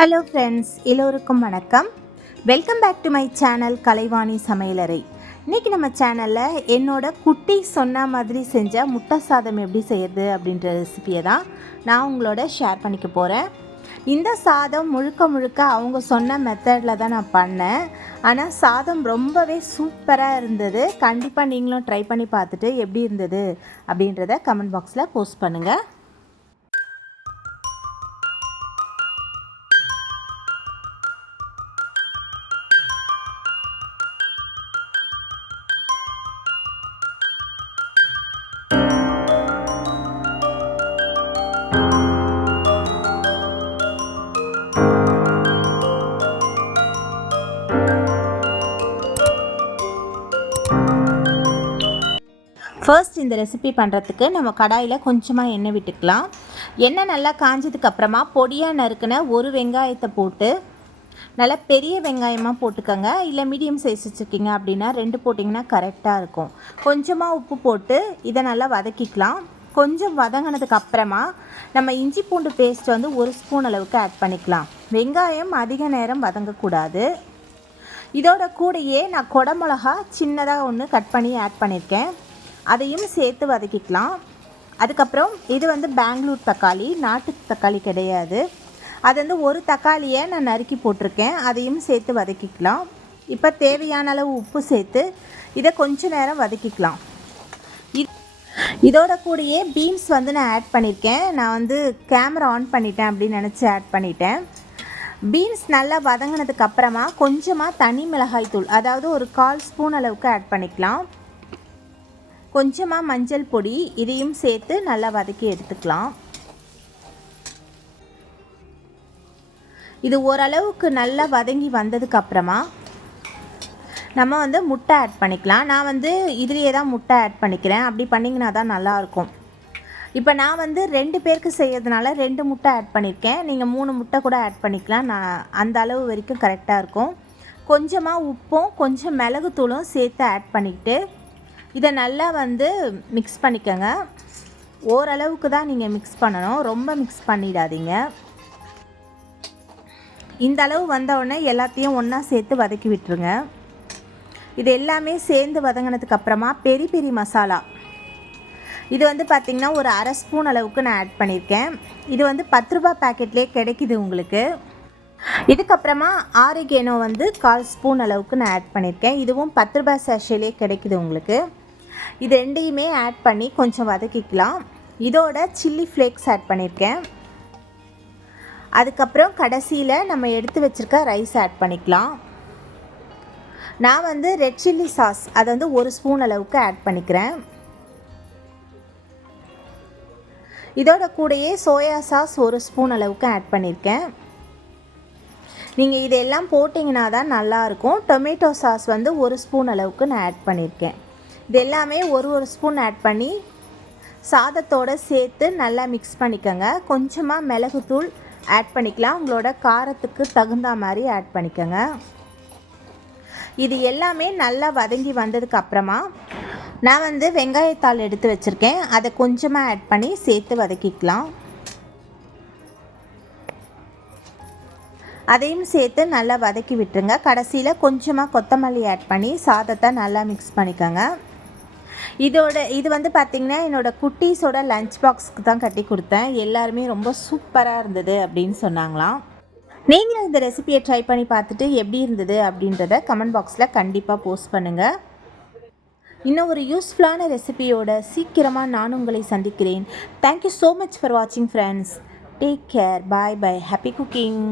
Hello friends, எல்லோருக்கும் வணக்கம். Welcome back to my channel Kalaivani சமையலறை. இன்றைக்கி நம்ம சேனலில் என்னோட குட்டி சொன்ன மாதிரி செஞ்ச முட்டை சாதம் எப்படி செய்யறது அப்படின்ற ரெசிபியை தான் நான் உங்களோட ஷேர் பண்ணிக்க போகிறேன். இந்த சாதம் முழுக்க அவங்க சொன்ன மெத்தடில் தான் நான் பண்ணேன். ஆனால் சாதம் ரொம்பவே சூப்பராக இருந்தது. கண்டிப்பாக நீங்களும் ட்ரை பண்ணி பார்த்துட்டு எப்படி இருந்தது அப்படின்றத கமெண்ட் பாக்ஸில் போஸ்ட் பண்ணுங்கள். ஃபர்ஸ்ட் இந்த ரெசிபி பண்ணுறதுக்கு நம்ம கடாயில் கொஞ்சமாக எண்ணெய் விட்டுக்கலாம். எண்ணெய் நல்லா காஞ்சதுக்கப்புறமா பொடியாக நறுக்கின ஒரு வெங்காயத்தை போட்டு, நல்லா பெரிய வெங்காயமாக போட்டுக்கோங்க. இல்லை மீடியம் சைஸ் வச்சுருக்கீங்க அப்படின்னா 2 போட்டிங்கன்னா கரெக்டாக இருக்கும். கொஞ்சமாக உப்பு போட்டு இதை நல்லா வதக்கிக்கலாம். கொஞ்சம் வதங்கினதுக்கு அப்புறமா நம்ம இஞ்சி பூண்டு பேஸ்ட் வந்து 1 ஸ்பூன் அளவுக்கு ஆட் பண்ணிக்கலாம். வெங்காயம் அதிக நேரம் வதங்கக்கூடாது. இதோட கூடையே நான் குடமிளகா சின்னதாக ஒன்று கட் பண்ணி ஆட் பண்ணியிருக்கேன். அதையும் சேர்த்து வதக்கிக்கலாம். அதுக்கப்புறம் இது வந்து பெங்களூர் தக்காளி, நாட்டு தக்காளி கிடையாது. அது வந்து ஒரு தக்காளியை நான் நறுக்கி போட்டிருக்கேன். அதையும் சேர்த்து வதக்கிக்கலாம். இப்போ தேவையான அளவு உப்பு சேர்த்து இதை கொஞ்ச நேரம் வதக்கிக்கலாம். இதோட கூடயே பீன்ஸ் வந்து நான் ஆட் பண்ணியிருக்கேன். நான் வந்து கேமரா ஆன் பண்ணிட்டேன் அப்படின்னு நினச்சி ஆட் பண்ணிட்டேன். பீன்ஸ் நல்லா வதங்கினதுக்கு அப்புறமா கொஞ்சமாக தனி மிளகாய் தூள், அதாவது ஒரு 1/4 ஸ்பூன் அளவுக்கு ஆட் பண்ணிக்கலாம். கொஞ்சமாக மஞ்சள் பொடி, இதையும் சேர்த்து நல்லா வதக்கி எடுத்துக்கலாம். இது ஓரளவுக்கு நல்லா வதங்கி வந்ததுக்கப்புறமா நம்ம வந்து முட்டை ஆட் பண்ணிக்கலாம். நான் வந்து இதுலேயே தான் முட்டை ஆட் பண்ணிக்கிறேன். அப்படி பண்ணிங்கன்னா தான் நல்லாயிருக்கும். இப்போ நான் வந்து 2 பேருக்கு செய்யறதுனால 2 முட்டை ஆட் பண்ணியிருக்கேன். நீங்கள் 3 முட்டை கூட ஆட் பண்ணிக்கலாம். நான் அந்த அளவு வரைக்கும் கரெக்டாக இருக்கும். கொஞ்சமாக உப்பும் கொஞ்சம் மிளகுத்தூளும் சேர்த்து ஆட் பண்ணிக்கிட்டு இதை நல்லா வந்து மிக்ஸ் பண்ணிக்கோங்க. ஓரளவுக்கு தான் நீங்கள் மிக்ஸ் பண்ணணும், ரொம்ப மிக்ஸ் பண்ணிடாதீங்க. இந்த அளவு வந்தவுடனே எல்லாத்தையும் ஒன்றா சேர்த்து வதக்கி விட்டுருங்க. இது எல்லாமே சேர்ந்து வதங்கினதுக்கப்புறமா பெரி பெரி மசாலா, இது வந்து பார்த்திங்கன்னா ஒரு 1/2 ஸ்பூன் அளவுக்கு நான் ஆட் பண்ணியிருக்கேன். இது வந்து 10 ரூபாய் பேக்கெட்லேயே கிடைக்கிது உங்களுக்கு. இதுக்கப்புறமா ஆரிகேனோ வந்து 1/4 ஸ்பூன் அளவுக்கு நான் ஆட் பண்ணியிருக்கேன். இதுவும் 10 ரூபாய் சேஷேலே கிடைக்குது உங்களுக்கு. இது ரெண்டையுமே ஆட் பண்ணி கொஞ்சம் வதக்கிக்கலாம். இதோட சில்லி ஃப்ளேக்ஸ் ஆட் பண்ணியிருக்கேன். அதுக்கப்புறம் கடைசியில் நம்ம எடுத்து வச்சுருக்க ரைஸ் ஆட் பண்ணிக்கலாம். நான் வந்து ரெட் சில்லி சாஸ் அதை வந்து 1 ஸ்பூன் அளவுக்கு ஆட் பண்ணிக்கிறேன். இதோட கூடயே சோயா சாஸ் 1 ஸ்பூன் அளவுக்கு ஆட் பண்ணியிருக்கேன். நீங்கள் இதெல்லாம் போட்டிங்கன்னா தான் நல்லாயிருக்கும். டொமேட்டோ சாஸ் வந்து 1 ஸ்பூன் அளவுக்கு நான் ஆட் பண்ணியிருக்கேன். இது எல்லாமே ஒரு ஸ்பூன் ஆட் பண்ணி சாதத்தோடு சேர்த்து நல்லா மிக்ஸ் பண்ணிக்கோங்க. கொஞ்சமாக மிளகுத்தூள் ஆட் பண்ணிக்கலாம். உங்களோட காரத்துக்கு தகுந்த மாதிரி ஆட் பண்ணிக்கோங்க. இது எல்லாமே நல்லா வதங்கி வந்ததுக்கு அப்புறமா நான் வந்து வெங்காயத்தாள் எடுத்து வச்சுருக்கேன். அதை கொஞ்சமாக ஆட் பண்ணி சேர்த்து வதக்கிக்கலாம். அதையும் சேர்த்து நல்லா வதக்கி விட்டுருங்க. கடைசியில் கொஞ்சமாக கொத்தமல்லி ஆட் பண்ணி சாதத்தை நல்லா மிக்ஸ் பண்ணிக்கோங்க. இது வந்து பார்த்திங்கன்னா என்னோடய குட்டீஸோட லஞ்ச் பாக்ஸுக்கு தான் கட்டி கொடுத்தேன். எல்லாருமே ரொம்ப சூப்பராக இருந்தது அப்படின்னு சொன்னாங்களாம். நீங்களும் இந்த ரெசிபியை ட்ரை பண்ணி பார்த்துட்டு எப்படி இருந்தது அப்படின்றத கமெண்ட் பாக்ஸில் கண்டிப்பாக போஸ்ட் பண்ணுங்கள். இன்னும் ஒரு யூஸ்ஃபுல்லான ரெசிபியோட சீக்கிரமாக நான் உங்களை சந்திக்கிறேன். தேங்க்யூ ஸோ மச் ஃபார் வாட்சிங் friends. Take care. Bye bye. Happy cooking.